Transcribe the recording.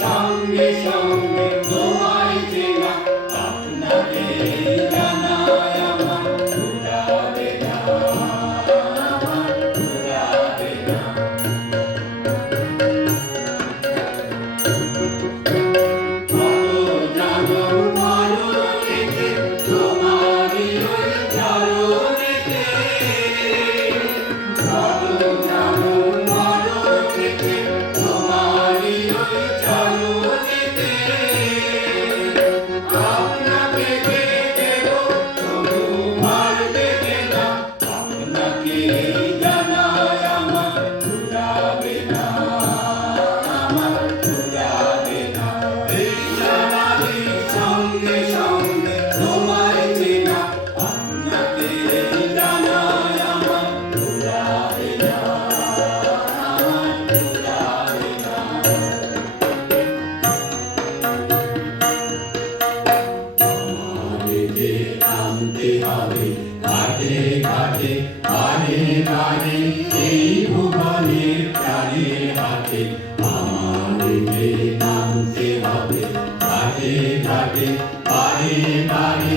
সঙ্গে সঙ্গে তোমায় চেনা আপনাকে জানাই আমার ফুরাবে না আমার ফুরাবে না কত জানো ভালো লেগে তোমারই ওই চরণেতে কত জানো ভালো লেগে তোমারই ওই চরণেতে আপনাকে দেব তবু আর দেবে না আপনাকে জানাই আমার ফুরাবে না আমার ফুরাবে না এই জানাই সঙ্গে সঙ্গে তোমায় চেনা আপনাকে জানাই আমার ফুরাবে না আমার ফুরাবে না আমাদেরকে আনতে হবে ঘাটে ঘাটে বারে বারে এই ভুবনের প্রাণে হাটে আমাদেরকে আনতে হবে ঘাটে ঘাটে বারে বারে